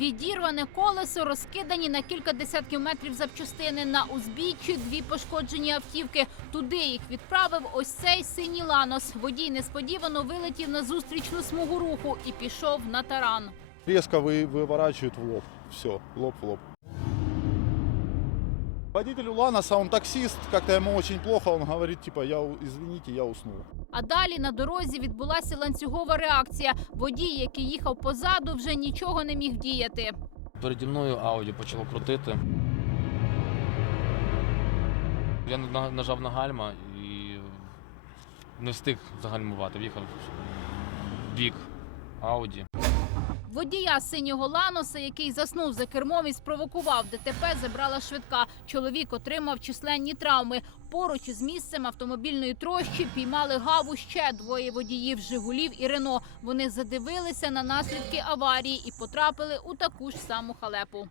Відірване колесо розкидані на кілька десятків метрів запчастини. На узбіччі дві пошкоджені автівки. Туди їх відправив ось цей синій ланос. Водій несподівано вилетів на зустрічну смугу руху і пішов на таран. Різко виворачують в лоб. Все, лоб в лоб. Водитель Уланаса, он таксист, как-то ему очень плохо, он говорит, типа, я, извините, я уснул. А далі на дорозі відбулася ланцюгова реакція. Водій, який їхав позаду, вже нічого не міг діяти. Переді мною Ауді почало крутити. Я на- нажав на гальма і не встиг загальмувати. В'їхав в бік Ауді. Водія синього ланоса, який заснув за кермом і спровокував ДТП, забрала швидка. Чоловік отримав численні травми. Поруч із місцем автомобільної трощі піймали гаву ще двоє водіїв Жигулів і Рено. Вони задивилися на наслідки аварії і потрапили у таку ж саму халепу.